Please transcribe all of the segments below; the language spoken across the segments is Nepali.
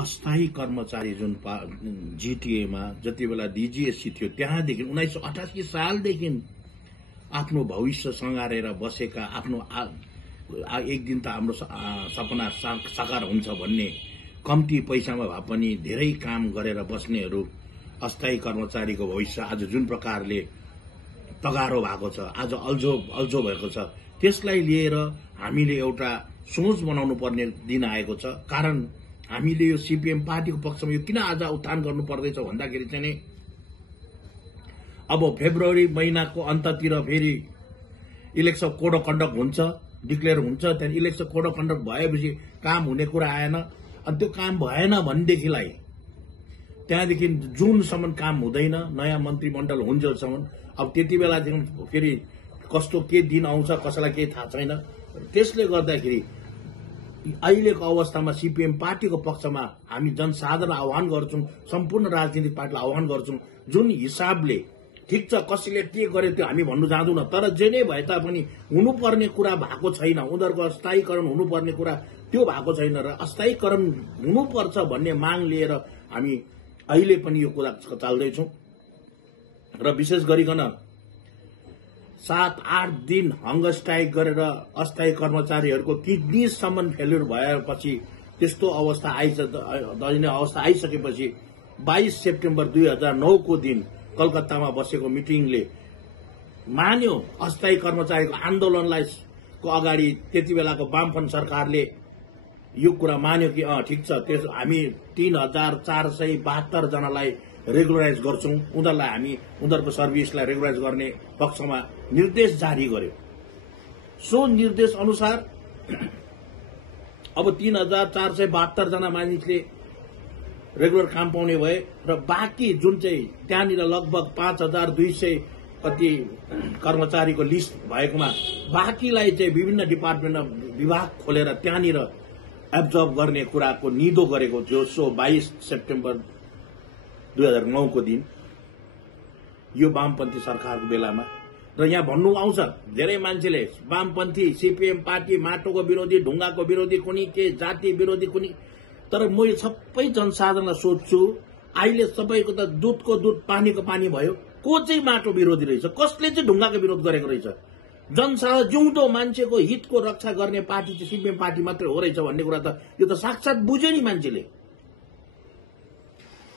अस्थायी कर्मचारी जुन जीटीएमा जति बेला डिजिएससी थियो त्यहाँदेखि 1988 सालदेखि आफ्नो भविष्य सङ्गारेर बसेका आफ्नो एक दिन त हाम्रो सपना साकार हुन्छ भन्ने कम्ती पैसामा भए पनि धेरै काम गरेर बस्नेहरू अस्थायी कर्मचारीको भविष्य आज जुन प्रकारले तगारो भएको छ, आज अल्झो भएको छ, त्यसलाई लिएर हामीले एउटा सोच बनाउनु पर्ने दिन आएको छ। कारण हामीले यो सीपीएम पार्टीको पक्षमा यो किन आज उत्थान गर्नु पर्दैछ भन्दाखेरि चाहिँ नि अब फेब्रुअरी महिनाको अन्ततिर फेरि इलेक्सन कोड अफ कन्डक्ट हुन्छ, डिक्लेयर हुन्छ। त्यहाँदेखि इलेक्सन कोड अफ कन्डक्ट भएपछि काम हुने कुरा आएन। अनि त्यो काम भएन भनेदेखिलाई त्यहाँदेखि जुनसम्म काम हुँदैन, नयाँ मन्त्रीमण्डल हुन्जेलसम्म अब त्यति बेलादेखि फेरि कस्तो के दिन आउँछ कसैलाई केही थाहा छैन। त्यसले गर्दाखेरि अहिलेको अवस्थामा सीपीएम पार्टीको पक्षमा हामी जनसाधारण आह्वान गर्छौं, सम्पूर्ण राजनीतिक पार्टीलाई आह्वान गर्छौं, जुन हिसाबले ठिक छ कसैले के गर्यो त्यो हामी भन्नु जाँदैनौं, तर जे नै भए तापनि हुनुपर्ने कुरा भएको छैन। उनीहरूको अस्थायीकरण हुनुपर्ने कुरा त्यो भएको छैन र अस्थायीकरण हुनुपर्छ भन्ने माग लिएर हामी अहिले पनि यो कुरा चाल्दैछौं। र विशेष गरिकन 7-8 दिन हङ्गर स्ट्राइक गरेर अस्थायी कर्मचारीहरूको किडनीसम्म फेल्युर भएपछि त्यस्तो अवस्था दयनीय अवस्था आइसकेपछि 22 सेप्टेम्बर 2009 को दिन कलकत्तामा बसेको मिटिङले मान्यो अस्थायी कर्मचारीको आन्दोलनलाई को अगाडि त्यति बेलाको वामपन्थी सरकारले यो कुरा मान्यो कि ठिक छ त्यस हामी 3472 जनालाई रेगुलराइज गर्छौं, उनीहरूलाई हामी उनीहरूको सर्भिसलाई रेगुलराइज गर्ने पक्षमा निर्देश जारी गर्यो। सो निर्देश अनुसार अब 3472 जना मानिसले रेगुलर काम पाउने भए र बाँकी जुन चाहिँ त्यहाँनिर लगभग 5200 कति कर्मचारीको लिस्ट भएकोमा बाँकीलाई चाहिँ विभिन्न डिपार्टमेन्टमा विभाग खोलेर त्यहाँनिर एब्जर्भ गर्ने कुराको निदो गरेको थियो। सो 22 सेप्टेम्बर 2009 को दिन यो वामपन्थी सरकारको बेलामा। र यहाँ भन्नु आउँछ धेरै मान्छेले वामपन्थी सीपीएम पार्टी माटोको विरोधी, ढुङ्गाको विरोधी, कुनै के जाति विरोधी कुनै, तर म यो सबै जनसाधारणलाई सोध्छु अहिले सबैको त दुधको दुध पानीको पानी भयो। को चाहिँ माटो विरोधी रहेछ, कसले चाहिँ ढुङ्गाको विरोध गरेको रहेछ? जनसाधारण जिउँदो मान्छेको हितको रक्षा गर्ने पार्टी चाहिँ सीपीएम पार्टी मात्रै हो रहेछ भन्ने कुरा त यो त साक्षात बुझ्यो नि मान्छेले।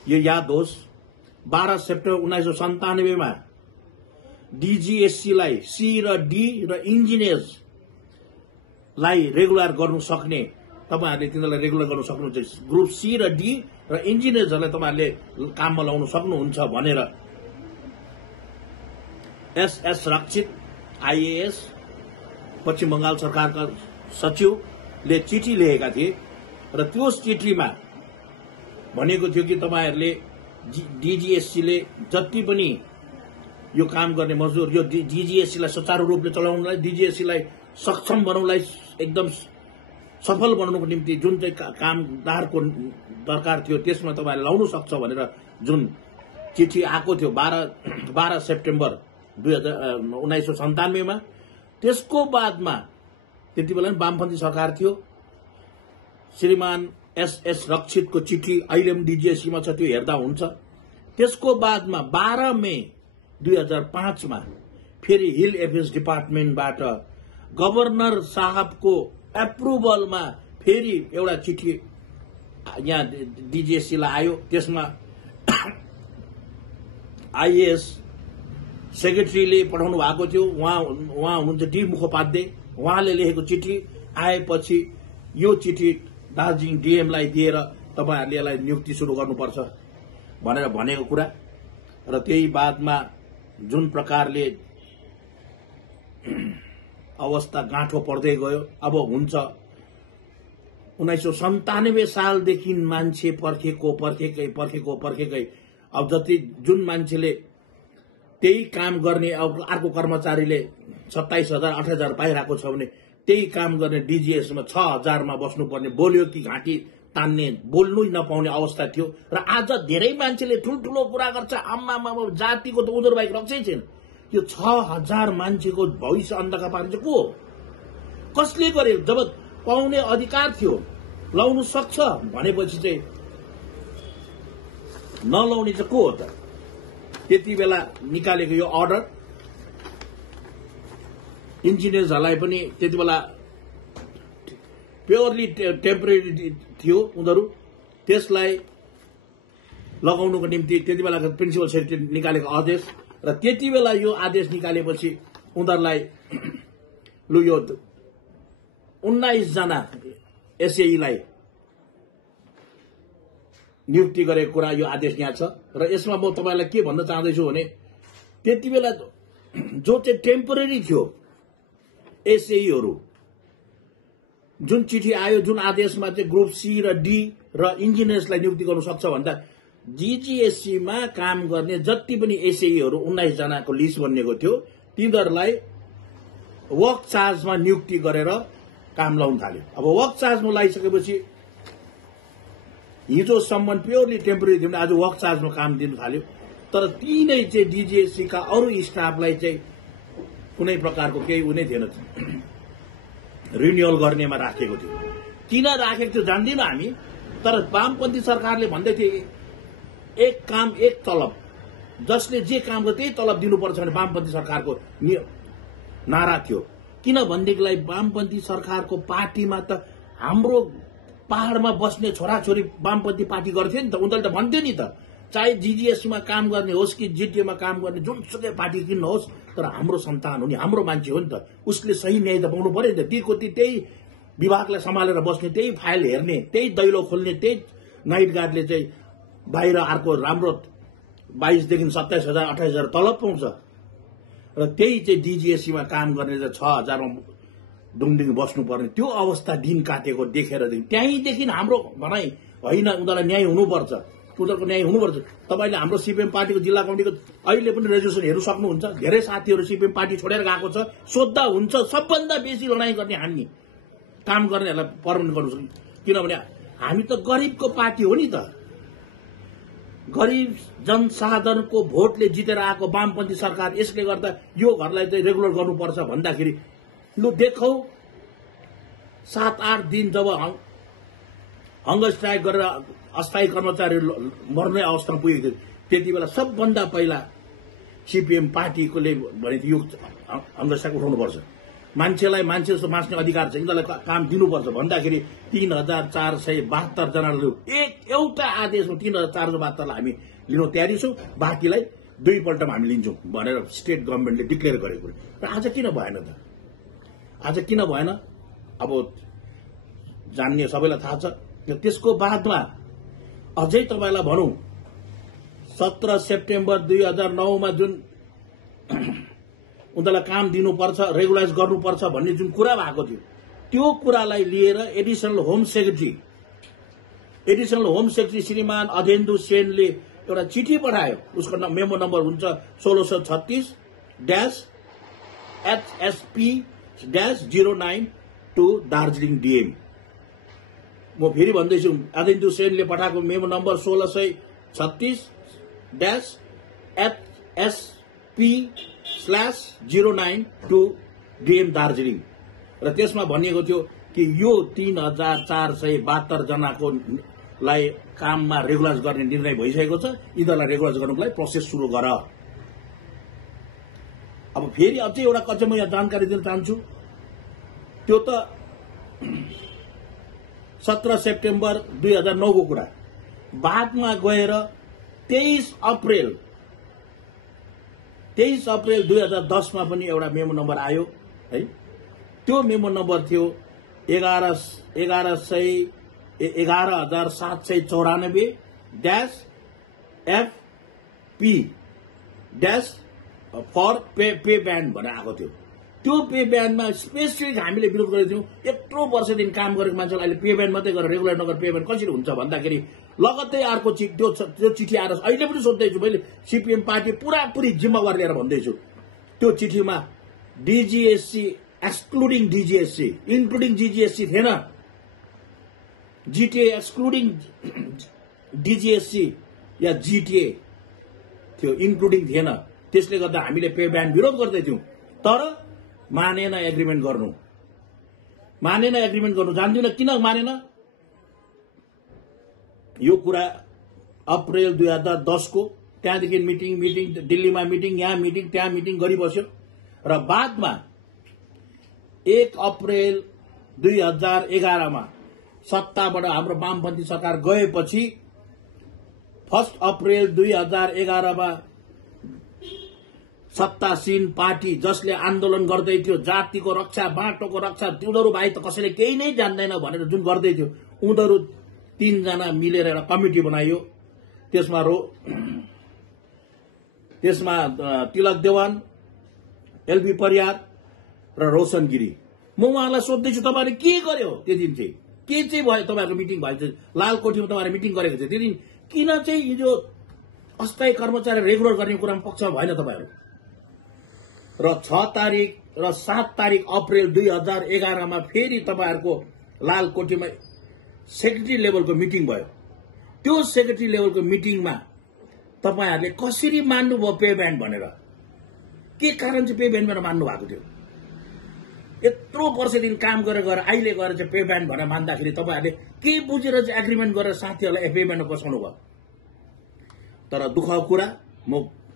यो याद होस् 12 सेप्टेम्बर 1997 मा डीजीएससीलाई सी र डी र इन्जिनियर्सलाई रेगुलर गर्नु सक्ने तपाईहरुले तिनीलाई रेगुलर गर्न सक्नुहुन्छ। ग्रुप सी र डी र इन्जिनियर्सहरुलाई तपाईहरुले काममा लाउन सक्नुहुन्छ भनेर एसएस रक्षित आईएएस पश्चिम बंगाल सरकारका सचिवले चिठी लेखेका थिए र त्यो चिठीमा भनेको थियो कि तपाईहरुले डीजीएससी ले जति पनि यो काम गर्ने मजदुर यो डीजीएससी लाई सुचारू रूपले चलाउनलाई, डीजीएससी लाई सक्षम बनाउनलाई, एकदम सफल बनाउनको निम्ति जुन चाहिँ कामदारको दरकार थियो त्यसमा तपाईहरुले लाउन सक्छ भनेर जुन चिठी आएको थियो 12 सेप्टेम्बर 1997 मा। त्यसको बादमा त्यति बेला वामपन्थी सरकार थियो। श्रीमान एसएस रक्षित को चिठी अहिले पनि डीजीएससी मा छ, त्यो हेर्दा हुन्छ। त्यसको बादमा 12 मे 2005 मा फेरि हिल एफेयर्स डिपार्टमेन्टबाट गभर्नर साहबको एप्रुभलमा फेरि एउटा चिठी यहाँ डीजीएससी लाई आयो। त्यसमा आईएएस सेक्रेटरीले पठाउनु भएको थियो, उहाँ हुनुहुन्छ डी मुखोपाध्याय, उहाँले लेखेको चिठी आएपछि यो चिठी दार्जिलिङ डीएम लाई दिएर तपाईहरुले यसलाई नियुक्ति सुरु गर्नुपर्छ भनेर भनेको कुरा। र त्यही बादमा जुन प्रकारले अवस्था गाँठो पर्दै गयो अब हुन्छ 1997 सालदेखि मान्छे पर्खेकै अब जति जुन मान्छेले त्यही काम गर्ने अब अर्को कर्मचारीले 27,000 28,000 पाइरहेको छ भने त्यही काम गर्ने डीजीएस मा 6,000 मा बस्नुपर्ने बोल्यो कि घाँटी तान्ने बोल्नु नपाउने अवस्था थियो। र आज धेरै मान्छेले ठुलठुलो कुरा गर्छ, आम्मा जातिको त उनीहरु बाहेक रक्षै छैन। यो 6,000 मान्छेको भविष्य अन्धकार पार्ने चाहिँ को? कसले गर्यो? जब पाउने अधिकार थियो लाउनु सक्छ भनेपछि चाहिँ नलाउने चाहिँ को हो त? त्यति बेला निकालेको यो अर्डर इन्जिनियर्सहरूलाई पनि त्यति बेला प्योरली टेम्परेरी थियो उनीहरू, त्यसलाई लगाउनुको निम्ति त्यति बेलाको प्रिन्सिपल सेक्रेटरी निकालेको आदेश र त्यति बेला यो आदेश निकालेपछि उनीहरूलाई लु यो 19 जना एसएईलाई नियुक्ति गरेको कुरा यो आदेश यहाँ छ। र यसमा म तपाईलाई के भन्न चाहदैछु भने त्यति बेला जो चाहिँ टेम्परेरी थियो एसएईहरू, जुन चिठी आयो, जुन आदेशमा चाहिँ ग्रुप सी र डी र इन्जिनियर्सलाई नियुक्ति गर्नु सक्छ भन्दा जीजीएससीमा काम गर्ने जति पनि एसएईहरू 19 जनाको लिस्ट बनिएको थियो तिनीहरूलाई वर्क चार्जमा नियुक्ति गरेर काम लाउन थाल्यो। अब वर्क चार्जमा लगाइसकेपछि हिजोसम्म प्योरली टेम्परेरी थियो भने आज वर्क चार्जमा काम दिनु थाल्यो। तर तीनै चाहिँ डीजीएससी का अरू स्टाफलाई चाहिँ कुनै प्रकारको केही उनी थिएन, रिन्युअल गर्नेमा राखेको थियो। किन राखेको थियो जान्दिनँ हामी, तर वामपन्थी सरकारले भन्दै थिए एक काम एक तलब, जसले जे काम गर्छ त्यही तलब दिनुपर्छ भने वामपन्थी सरकारको नारा थियो। किनभनेदेखिलाई वामपन्थी सरकारको पार्टीमा त हाम्रो पहाड़मा बस्ने छोराछोरी वामपन्थी पार्टी गर्थे नि त, उनीहरूले त भन्थे नि त, चाहे जीजीएससीमा काम गर्ने होस् कि जीटीएमा काम गर्ने जुनसुकै पार्टी किन होस्, तर हाम्रो सन्तान हो नि, हाम्रो मान्छे हो नि त, उसले सही न्याय त पाउनु पर्यो नि त। तीको त्यही विभागलाई सम्हालेर बस्ने, त्यही फाइल हेर्ने, त्यही दैलो खोल्ने, त्यही नाइट गार्डले चाहिँ बाहिर अर्को राम्रो 22 देखि 27,000 28,000 तलब पाउँछ र त्यही चाहिँ डीजीएससीमा काम गर्ने चाहिँ 6,000 मा डुङडुङ बस्नुपर्ने त्यो अवस्था दिन काटेको देखेर त्यहीँदेखि हाम्रो भनाइ होइन, उनीहरूलाई न्याय हुनुपर्छ, उनीहरूको न्याय हुनुपर्छ। तपाईँले हाम्रो सीपीएम पार्टीको जिल्ला कमिटीको अहिले पनि रेजोल्युसन हेर्नु सक्नुहुन्छ। धेरै साथीहरू सीपीएम पार्टी छोडेर गएको छ, सोद्धा हुन्छ सबभन्दा बेसी लडाईँ गर्ने हामी काम गर्नेहरूलाई पर्मनेन्ट गर्नु सक्छ। किनभने हामी त गरिबको पार्टी हो नि त, गरिब जनसाधारणको भोटले जितेर आएको वामपन्थी सरकार। यसले गर्दा यो घरलाई चाहिँ रेगुलर गर्नुपर्छ भन्दाखेरि लु देखौ 7-8 दिन जब हङ्गर स्ट्राइक गरेर अस्थायी कर्मचारी मर्ने अवस्थामा पुगेको थियो त्यति बेला सबभन्दा पहिला सीपीएम पार्टीकोले भनेको यो हङ्गर स्ट्राइक उठाउनुपर्छ, मान्छेलाई मान्छे जस्तो बाँच्ने अधिकार छ, यिनीहरूलाई काम दिनुपर्छ भन्दाखेरि 3,472 जनाले एउटा आदेशमा 3,472लाई हामी लिन तयारी छौँ, बाँकीलाई दुईपल्टमा हामी लिन्छौँ भनेर स्टेट गभर्मेन्टले डिक्लेयर गरेको। र आज किन भएन त? आज किन भएन अब जान्ने सबैलाई थाहा छ। त्यसको बादमा अझै तपाईलाई भनौं 17 सेप्टेम्बर 2009 मा जुन उनीहरूलाई काम दिनुपर्छ, रेगुलाइज गर्नुपर्छ भन्ने जुन कुरा भएको थियो त्यो कुरालाई लिएर एडिशनल होम सेक्रेटरी श्रीमान अधेन्दु सेनले एउटा चिठी पठायो। उसको मेमो नम्बर हुन्छ 1636-HSP-09 टु दार्जिलिङ डीएम। म फेरि भन्दैछु, अधेन्दु सेनले पठाएको memo number 1636-HSP/09 to DM Darjeeling र त्यसमा भनिएको थियो कि यो 3,472 जनाको लाई काममा रेगुलाइज गर्ने निर्णय भइसकेको छ, यिनीहरूलाई रेगुलाइज गर्नुको लागि प्रोसेस सुरु गर। अब फेरि अझै एउटा कच्चा म यहाँ जानकारी दिन चाहन्छु, त्यो त 17 सेप्टेम्बर 2009 को कुरा। बादमा गएर 23 अप्रेल 2010 मा पनि एउटा मेमो नम्बर आयो है। त्यो मेमो नम्बर थियो 11,794-FP- पे ब्यान्ड भनेर आएको थियो। त्यो पे ब्यान्डमा स्पेसिफिक हामीले विरोध गरेको थियौँ। यत्रो वर्षदेखि काम गरेको मान्छेलाई अहिले पे ब्यान्ड मात्रै गरेर रेगुलर नगर पे ब्यान्ड कसरी हुन्छ भन्दाखेरि लगत्तै अर्को त्यो चिठी आएर अहिले पनि सोध्दैछु, मैले सीपीएम पार्टी पुरापुरी जिम्मेवार लिएर भन्दैछु। त्यो चिठीमा डीजीएससी एक्सक्लुडिङ डीजीएससी इन्क्लुडिङ जीजीएससी थिएन, जीटीए एक्सक्लुडिङ डीजीएससी या जीटीए थियो, इन्क्लुडिङ थिएन। त्यसले गर्दा हामीले पे ब्यान्ड विरोध गर्दै थियौं, तर मानेन एग्रिमेन्ट गर्नु, जान्दिन किन मानेन। यो कुरा अप्रिल 2010 को त्यहाँदेखि मिटिङ दिल्लीमा मिटिङ, यहाँ मिटिङ, त्यहाँ मिटिङ गरिबस्यो र बादमा 1 अप्रिल 2011 मा सत्ताबाट हाम्रो वामपन्थी सरकार गएपछि 1 अप्रिल 2011 मा सत्तासीन पार्टी जसले आन्दोलन गर्दै थियो, जातिको रक्षा, बाटोको रक्षा, उनीहरू भाइ त कसैले केही नै जान्दैन भनेर जुन गर्दै थियो, उनीहरू 3 जना मिलेर एउटा कमिटी बनायो। त्यसमा तिलक देवान, एलबी परियार र रोशन गिरी। म उहाँलाई सोध्दैछु तपाईहरुले के गर्यो त्यो दिन चाहिँ, के चाहिँ भयो तपाईहरुको मिटिङ भयो, लालकोठीमा तपाईहरुले मिटिङ गरेको थियो त्यो दिन, किन चाहिँ हिजो अस्थायी कर्मचारी रेगुलर गर्ने कुरामा पक्षमा भएन तपाईहरु? र 6 तारिक र 7 तारिक अप्रिल 2011 मा फेरि तपाईहरुको लालकोठीमा सेक्रेटरी लेभलको मिटिङ भयो। त्यो सेक्रेटरी लेभलको मिटिङमा तपाईहरुले कसरी मान्नु भयो पे ब्यान्ड भनेर? के कारण चाहिँ पे ब्यान्ड भनेर मान्नु भएको थियो? यत्रो वर्षदेखि काम गरेर अहिले गएर चाहिँ पे ब्यान्ड भनेर मान्दाखेरि तपाईहरुले के बुझेर चाहिँ एग्रीमेन्ट गरेर साथीहरुलाई पे ब्यान्डमा बसाउनु भयो? तर दुःखको कुरा म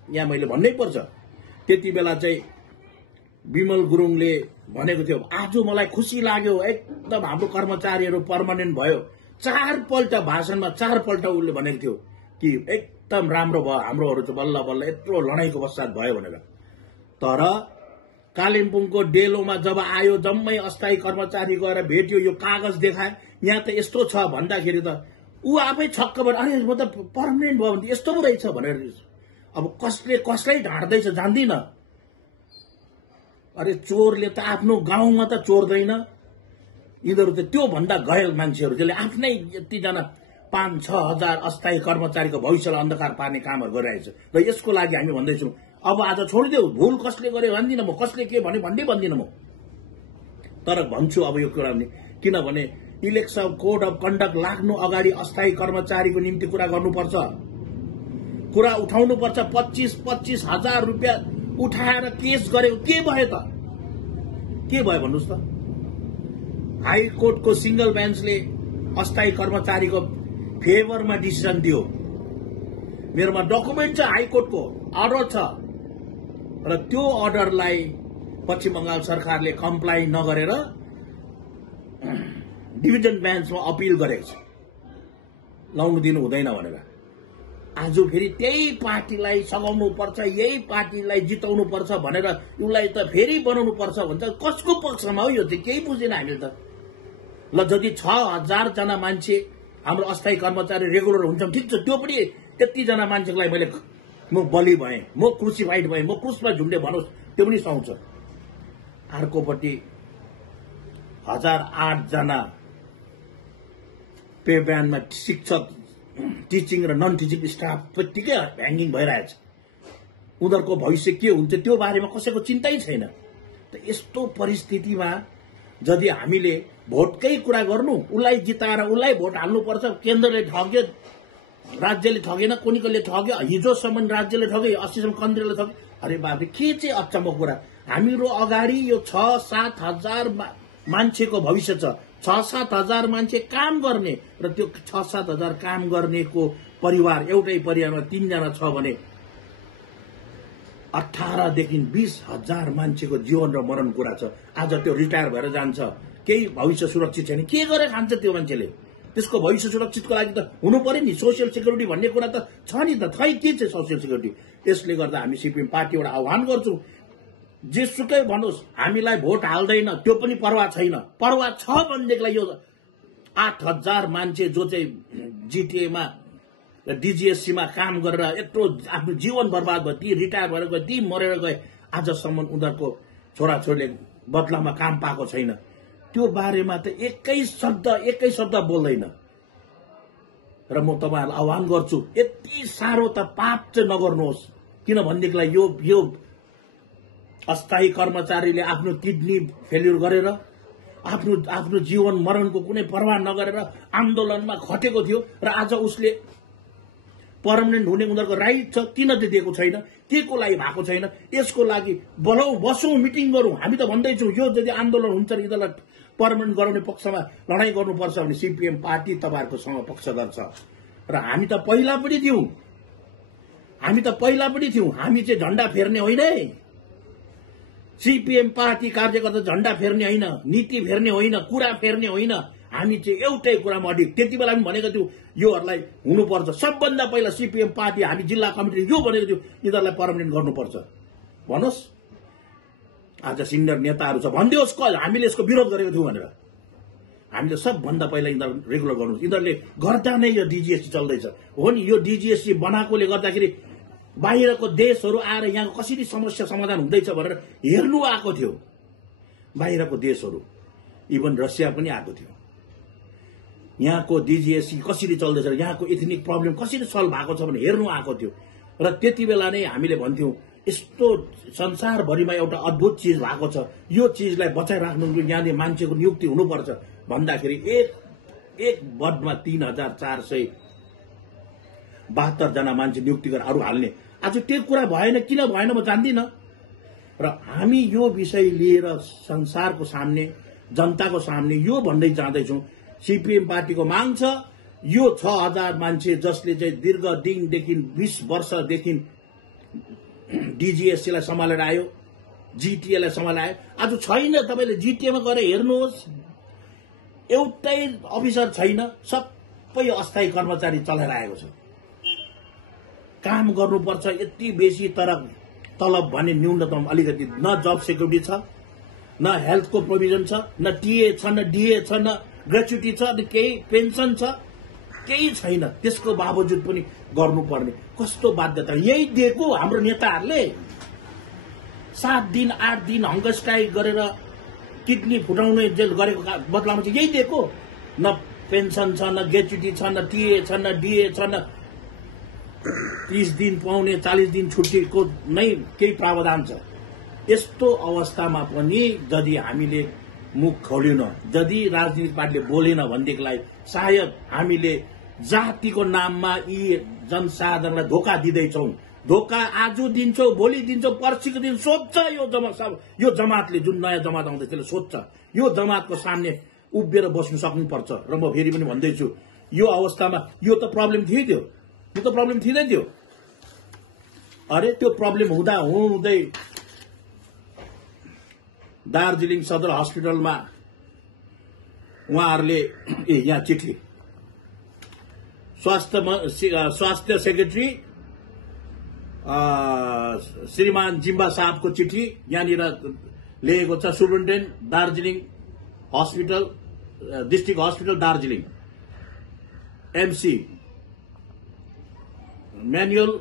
यहाँ मैले भन्नै पर्छ, त्यति बेला चाहिँ विमल गुरुङले भनेको थियो, आज मलाई खुसी लाग्यो एकदम हाम्रो कर्मचारीहरू पर्मानेन्ट भयो। 4 पल्ट भाषणमा 4 पल्ट उसले भनेको थियो कि एकदम राम्रो भयो हाम्रोहरू चाहिँ बल्ल बल्ल यत्रो लडाईको पश्चात भयो भनेर। तर कालिम्पोङको डेलोमा जब आयो, जम्मै अस्थायी कर्मचारी गएर भेट्यो, यो कागज देखाए, यहाँ त यस्तो छ भन्दाखेरि त ऊ आफै छक्क भएर अरे म त पर्मानेन्ट भयो भने यस्तो पो रहेछ भनेर। अब कसले कसलाई ढाड्दैछ जान्दिन। अरे चोरले त आफ्नो गाउँमा त चोर्दैन, यिनीहरू त त्यो भन्दा घायल मान्छेहरू जसले आफ्नै यतिजना 5-6 हजार अस्थायी कर्मचारीको भविष्यलाई अन्धकार पार्ने कामहरू गरिरहेछ। र यसको लागि हामी भन्दैछौँ अब आज छोडिदेऊ, भूल कसले गर्यो भन्दिनँ म, कसले के भन्यो भन्दै भन्दिनँ म। तर भन्छु अब यो कुरा किनभने इलेक्सन कोड अफ कन्डक्ट लाग्नु अगाडि अस्थायी कर्मचारीको निम्ति कुरा गर्नुपर्छ, कुरा उठाउनुपर्छ। 25-25 हजार रुपियाँ उठाएर केस गर्यो, के भयो त? के भयो भन्नुस् त? हाईकोर्टको सिंगल बेन्चले अस्थायी कर्मचारीको फेभरमा डिसिजन दियो। मेरोमा डकुमेन्ट छ, हाईकोर्टको अर्डर छ, र त्यो अर्डरलाई पश्चिम बंगाल सरकारले कम्प्लाई नगरेर डिभिजन बेन्चमा अपिल गरेको छ, लाउनु दिनु हुँदैन भनेर। आज फेरि त्यही पार्टीलाई सघाउनु पर्छ, यही पार्टीलाई जिताउनु पर्छ भनेर उसलाई त फेरि बनाउनु पर्छ भन्छ। कसको पक्षमा हो यो चाहिँ केही बुझेन हामीले त। ल जति 6000 जना मान्छे हाम्रो अस्थायी कर्मचारी रेगुलर हुन्छन् ठिक छ, त्यो पनि त्यति जना मान्छेको लागि मैले म बलि भएँ, म क्रुसिफाइड भएँ, म क्रुसमा झुन्डे भनोस् त्यो पनि सुहाउँछ। अर्कोपट्टि 1008 जना पे ब्यान्डमा शिक्षक, टिचिङ र नन टिचिङ स्टाफ त्यतिकै ह्याङ्गिङ भइरहेछ। उनीहरूको भविष्य के हुन्छ त्यो बारेमा कसैको चिन्तै छैन। त यस्तो परिस्थितिमा यदि हामीले भोटकै कुरा गर्नु, उसलाई जिताएर उसलाई भोट हाल्नुपर्छ, केन्द्रले ठग्यो, राज्यले ठगेन, कोनीकोले ठग्यो, हिजोसम्म राज्यले ठग्यो, अस्तिसम्म केन्द्रले ठग्यो। अरे बाबे के चाहिँ अचम्मको कुरा। हामीहरू अगाडि यो 6-7 हजार मान्छेको भविष्य छ, 6-7 हजार मान्छे काम गर्ने, र त्यो 6-7 हजार काम गर्नेको परिवार, एउटै परिवारमा 3 जना छ भने 18 देखि 20 हजार मान्छेको जीवन र मरण कुरा छ। आज त्यो रिटायर भएर जान्छ, केही भविष्य सुरक्षित छैन, के गरेर खान्छ त्यो मान्छेले? त्यसको भविष्य सुरक्षितको लागि त हुनु पर्यो नि, सोसियल सिक्युरिटी भन्ने कुरा त छ नि त। खै के चाहिँ सोसियल सिक्युरिटी? यसले गर्दा हामी सिपिएम पार्टीबाट आह्वान गर्छौँ, जेसुकै भन्नुहोस् हामीलाई भोट हाल्दैन त्यो पनि परवाह छैन। परवाह छ भनेदेखिलाई यो 8000 मान्छे जो चाहिँ जिटिएमा डीजीएससीमा काम गरेर यत्रो आफ्नो जीवन बर्बाद भयो, ती रिटायर भएर गए, ती मरेर गए, आजसम्म उनीहरूको छोराछोरीले बदलामा काम पाएको छैन। त्यो बारेमा त एकै शब्द बोल्दैन। र म तपाईहरुलाई आह्वान गर्छु, यति साह्रो त पाप चाहिँ नगर्नुहोस्। किनभनेदेखिलाई यो अस्थायी कर्मचारीले आफ्नो किडनी फेल्युर गरेर आफ्नो जीवन मरणको कुनै परवाह नगरेर आन्दोलनमा खटेको थियो, र आज उसले पर्मानेन्ट हुने उनीहरूको राइट छ, किन चाहिँ दिएको छैन? के को लागि भएको छैन? यसको लागि बसौँ, मिटिङ गरौँ। हामी त भन्दैछौँ यो यदि आन्दोलन हुन्छ र यिनीहरूलाई पर्मानेन्ट गराउने पक्षमा लडाईँ गर्नुपर्छ भने सिपिएम पार्टी तपाईहरुको सँग पक्षधर छ। र हामी त पहिला पनि थियौं, हामी चाहिँ झण्डा फेर्ने होइन है। सीपीएम पार्टी कार्यकर्ता झण्डा फेर्ने होइन, नीति फेर्ने होइन, कुरा फेर्ने होइन। हामी चाहिँ एउटै कुरामा अडिग। त्यति बेला पनि भनेको थियौं योहरूलाई हुनुपर्छ। सबभन्दा पहिला सीपीएम पार्टी हामी जिल्ला कमिटीले यो भनेको थियौं यिनीहरूलाई पर्मनेन्ट गर्नुपर्छ। भन्नुहोस् आज सिनियर नेताहरू छ भनिदियोस् हामीले यसको विरोध गरेको थियौं भनेर। हामीले सबभन्दा पहिला यिनीहरू रेगुलर गर्नुहोस्। यिनीहरूले गर्दा नै यो डीजीएससी चल्दैछ। हो नि, यो डीजीएससी बनाएकोले गर्दाखेरि बाहिरको देशहरू आएर यहाँको कसरी समस्या समाधान हुँदैछ भनेर हेर्नु आएको थियो। बाहिरको देशहरू, इभन रसिया पनि आएको थियो। यहाँको डीजीएससी कसरी चल्दैछ, यहाँको एथनिक प्रब्लम कसरी सल्भ भएको छ भने हेर्नु आएको थियो। र त्यति बेला नै हामीले भन्थ्यौं यस्तो संसारभरिमा एउटा अद्भुत चिज भएको छ, यो चिजलाई बचाइराख्नु यहाँले मान्छेको नियुक्ति हुनुपर्छ भन्दाखेरि एक बर्डमा 3472 जना मान्छे नियुक्ति गरेर अरू हाल्ने। आज त्यो कुरा भएन, किन भएन म जान्दिनँ। र हामी यो विषय लिएर संसारको सामने, जनताको सामने यो भन्दै जाँदैछौँ सीपीएम पार्टीको माग छ यो 6000 मान्छे जसले चाहिँ दीर्घ दिनदेखि 20 वर्षदेखि डीजीएससीलाई सम्हालेर आयो, जीटीएलाई सम्हालेर आयो, आज छैन। तपाईले जीटीएमा गएर हेर्नुहोस्, एउटै अफिसर छैन, सबै अस्थायी कर्मचारी चलाएर आएको छ। काम गर्नुपर्छ यति बेसी, तर तलब भने न्यूनतम अलिकति। न जब सेक्युरिटी छ, न हेल्थको प्रोभिजन छ, न टीए छ, न डीए छ, न ग्रेच्युटी छ, न केही पेन्सन छ, केही छैन। त्यसको बावजुद पनि गर्नुपर्ने कस्तो बाध्यता। यही दिएको हाम्रो नेताहरूले 7 दिन 8 दिन हङ्गर स्ट्राइक गरेर किडनी फुटाउने गरेको बदलामा चाहिँ यही दिएको। न पेन्सन छ, न ग्रेच्युटी छ, न टीए छ, न डीए छ, न 30 दिन पाउने 40 दिन छुट्टीको नै केही प्रावधान छ। यस्तो अवस्थामा पनि यदि हामीले मुख खोलेन, यदि राजनीतिक पार्टीले बोलेन भनेदेखिलाई सायद हामीले जातिको नाममा यी जनसाधारणलाई धोका दिँदैछौँ। धोका आज दिन्छौ, भोलि दिन्छौ, पर्सिको दिन सोध्छ यो जमातले, जुन नयाँ जमात आउँदैछ त्यसले सोध्छ। यो जमातको सामने उभिएर बस्नु सक्नुपर्छ। र म फेरि पनि भन्दैछु यो अवस्थामा यो त प्रब्लम थिइदियो, यो त प्रब्लम थिँदै थियो। अरे त्यो प्रब्लम हुँदै दार्जिलिङ सदर हस्पिटलमा उहाँहरूले यहाँ चिठी, स्वास्थ्य सेक्रेटरी श्रीमान जिम्बा साहबको चिठी यहाँनिर लेखेको छ। Superintendent Darjeeling hospital, district hospital Darjeeling, MC manual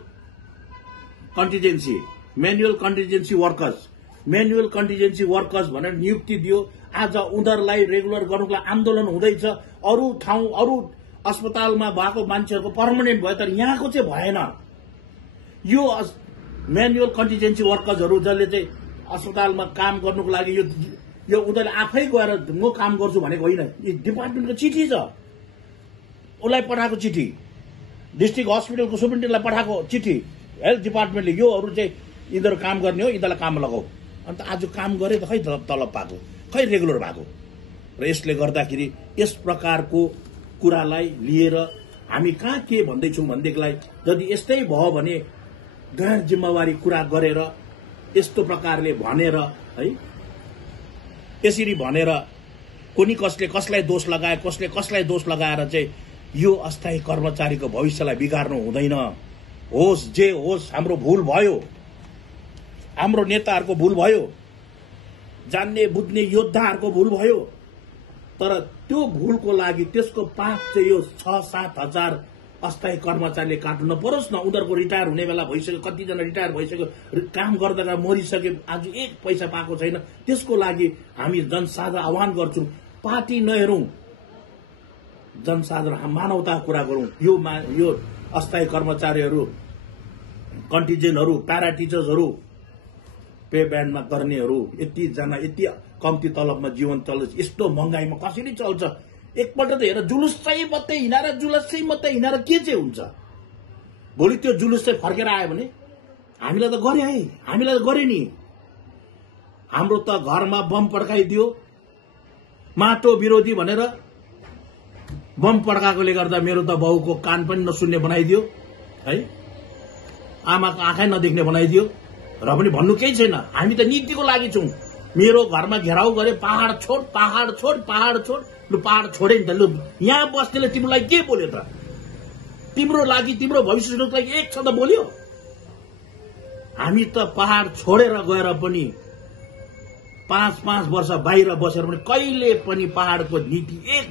contingency workers भनेर नियुक्ति दियो। आज उनीहरूलाई रेगुलर गर्नुको लागि आन्दोलन हुँदैछ। अरू ठाउँ, अरू अस्पतालमा भएको मान्छेहरूको पर्मनेन्ट भयो, तर यहाँको चाहिँ भएन। यो म्यानुअल कन्टिजेन्सी वर्कर्सहरू जसले चाहिँ अस्पतालमा काम गर्नुको लागि यो उनीहरूले आफै गएर म काम गर्छु भनेको होइन। यो डिपार्टमेन्टको चिठी छ, उसलाई पठाएको चिठी, डिस्ट्रिक्ट हस्पिटलको सुपरिन्टेन्डेन्टलाई पठाएको चिठी, हेल्थ डिपार्टमेन्टले योहरू चाहिँ यिनीहरू काम गर्ने हो, यिनीहरूलाई काम लगाऊ। अन्त आज काम गरे त खै तलब पाएको, खै रेगुलर भएको। र यसले गर्दाखेरि यस प्रकारको कुरालाई लिएर हामी कहाँ के भन्दैछौँ भनेदेखिलाई यदि यस्तै भयो भने गैर जिम्मेवारी कुरा गरेर यस्तो प्रकारले भनेर है, यसरी भनेर कुनै कसले कसलाई दोष लगाए, कसले कसलाई दोष लगाएर चाहिँ यो अस्थायी कर्मचारीको भविष्यलाई बिगार्नु हुँदैन। होस् जे होस्, हाम्रो भूल भयो, हाम्रो नेताहरूको भूल भयो, जान्ने बुझ्ने योद्धाहरूको भूल भयो। तर त्यो भूलको लागि त्यसको पाप चाहिँ यो 6-7 हजार अस्थायी कर्मचारीले काट्नु नपरोस् न। उनीहरूको रिटायर हुने बेला भइसक्यो, कतिजना रिटायर भइसक्यो, काम गर्दा मरिसके, आज एक पैसा पाएको छैन। त्यसको लागि हामी जनसाधारण आह्वान गर्छौँ, पार्टी नहेरौँ, जनसाधारण मानवताको कुरा गरौँ। यो अस्थायी कर्मचारीहरू, कन्टिजेन्टहरू, प्यारा टिचर्सहरू, पे ब्यान्डमा गर्नेहरू, यतिजना यति कम्ती तलबमा जीवन चल्छ, यस्तो महँगाईमा कसरी चल्छ? एकपल्ट त हेर, जुलुस चाहिँ मात्रै हिँडाएर के चाहिँ हुन्छ? भोलि त्यो जुलुस चाहिँ फर्केर आयो भने हामीलाई त गरे है, हामीलाई त गरे नि। हाम्रो त घरमा बम पड्काइदियो, माटो विरोधी भनेर बम पड्काएकोले गर्दा मेरो त बाउको कान पनि नसुन्ने बनाइदियो है, आमाको आँखै नदेख्ने बनाइदियो। र पनि भन्नु केही छैन, हामी त नीतिको लागि छौं। मेरो घरमा घेराउ गरे, पहाड़ छोड, पहाड़ छोड, पहाड़ छोड। लु पहाड़ छोडे नि त, लु यहाँ बस्नेले तिमीलाई के बोल्यो त? तिम्रो लागि, तिम्रो भविष्यको लागि एक शब्द बोल्यो? हामी त पहाड़ छोडेर गएर पनि 5-5 वर्ष बाहिर बसेर पनि कहिले पनि पहाड़को नीति, एक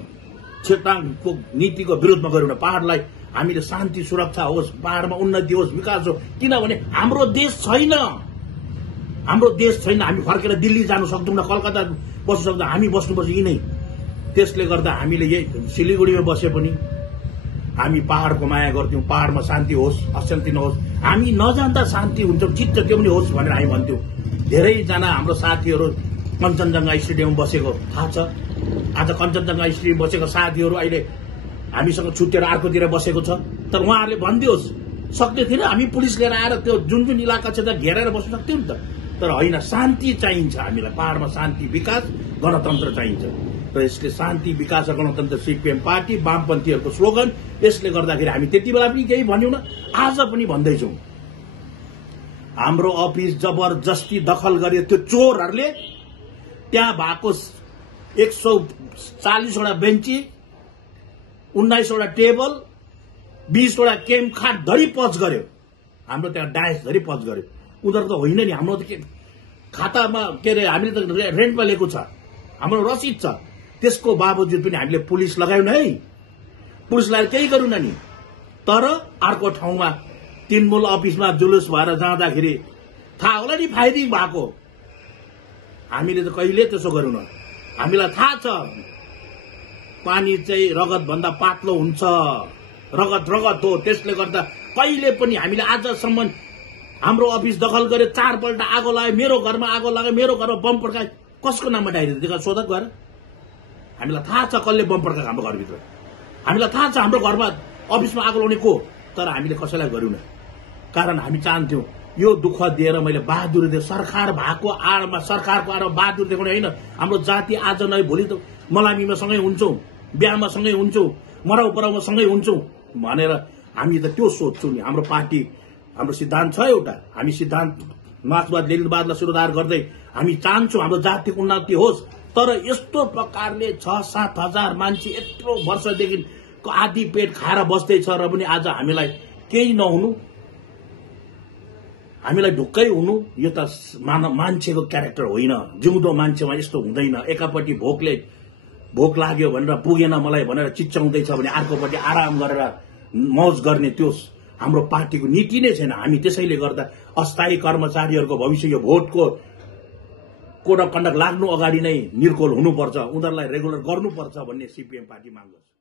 क्षेत्रको नीतिको विरोधमा गऱ्यौं न। पहाड़लाई हामीले शान्ति सुरक्षा होस्, पहाड़मा उन्नति होस्, विकास होस्, किनभने हाम्रो देश छैन। हाम्रो देश छैन, हामी फर्केर दिल्ली जानु सक्दैनौँ, कलकत्ता बस्नु सक्दैनौँ, हामी बस्नुपर्छ यिनै। त्यसले गर्दा हामीले यही सिलिगुडीमा बसे पनि हामी पहाड़को माया गर्थ्यौं, पहाड़मा शान्ति होस्, अशान्ति नहोस्, हामी नजान्दा शान्ति हुन्छ, चित्त त्यो पनि होस् भनेर हामी भन्थ्यौं। धेरैजना हाम्रो साथीहरू कञ्चनजङ्घा स्टेडियममा बसेको थाहा छ। आज कञ्चनजङ्घा स्टेडियम बसेको साथीहरू अहिले हामीसँग छुट्टिएर अर्कोतिर बसेको छ। तर उहाँहरूले भनिदियोस्, सक्ने थिएन, हामी पुलिस लिएर आएर त्यो जुन जुन इलाका छ त्यहाँ घेरेर बस्न सक्थ्यौं नि त। तर होइन, शान्ति चाहिन्छ हामीलाई, पहाड़मा शान्ति, विकास, गणतन्त्र चाहिन्छ। र यसले शान्ति, विकास र गणतन्त्र सीपीएम पार्टी, वामपन्थीहरूको स्लोगन। यसले गर्दाखेरि हामी त्यति बेला पनि केही भन्यौं न, आज पनि भन्दैछौं। हाम्रो अफिस जबरजस्ती दखल गरे त्यो चोरहरूले। त्यहाँ भएको 140 वटा बेन्ची, 19 वटा टेबल, 20 वटा केम खाट धरी पच गर्यो। हाम्रो त्यहाँ डायस धरी पच गर्यो। उनीहरू त होइन नि, हाम्रो त के खातामा के अरे हामीले त रेन्टमा लिएको छ, हाम्रो रसिद छ। त्यसको बावजुद पनि हामीले पुलिस लगायौँ है, पुलिस लगाएर केही गरौँ न नि। तर अर्को ठाउँमा तृणमूल अफिसमा जुलुस भएर जाँदाखेरि थाहा होला नि फायरिङ भएको। हामीले त कहिले त्यसो गरौँ न। हामीलाई थाहा छ पानी चाहिँ रगत भन्दा पातलो हुन्छ, रगत रगत हो। त्यसले गर्दा कहिले पनि हामीले आजसम्म हाम्रो अफिस दखल गरे, 4 पल्ट आगो लाग्यो, मेरो घरमा आगो लाग्यो, मेरो घरमा बम पड्कायो, कसको नाममा डायरी दिएको सोध गएर? हामीलाई थाहा छ कसले बम पड्काएको हाम्रो घरभित्र, हामीलाई थाहा छ हाम्रो घरमा अफिसमा आगो लगाउने को। तर हामीले कसैलाई गर्यौं न, कारण हामी चाहन्थ्यौं यो दुःख दिएर मैले बहादुरी दिए सरकार भएको आडमा, सरकारको आडमा बहादुरी देखाउने होइन। हाम्रो जाति आज नै भोलि त मलामीमा सँगै हुन्छौं, बिहामा सँगै हुन्छौं, मराउ पराउमा सँगै हुन्छौं भनेर हामी त त्यो सोच्छौं नि। हाम्रो पार्टी, हाम्रो सिद्धान्त छ एउटा, हामी सिद्धान्त मार्क्सवाद लेनिनवादलाई सुधार गर्दै हामी चाहन्छौं हाम्रो जातिको उन्नति होस्। तर यस्तो प्रकारले 6-7 हजार मान्छे यत्रो वर्षदेखि आधी पेट खाएर बस्दैछ र पनि आज हामीलाई केही नहुनु, हामीलाई ढुक्कै हुनु, यो त मान्छेको क्यारेक्टर होइन। जिउँदो मान्छेमा यस्तो हुँदैन। एकापट्टि भोक लाग्यो भनेर पुगेन मलाई भनेर चिच्चाउँदैछ भने अर्कोपट्टि आराम गरेर मौज गर्ने त्यो हाम्रो पार्टीको नीति नै छैन। हामी त्यसैले गर्दा अस्थायी कर्मचारीहरूको भविष्य यो भोटको कोड अफ कन्डक्ट लाग्नु अगाडि नै निर्कोल हुनुपर्छ, उनीहरूलाई रेगुलर गर्नुपर्छ भन्ने सीपीएम पार्टी माग गर्छ।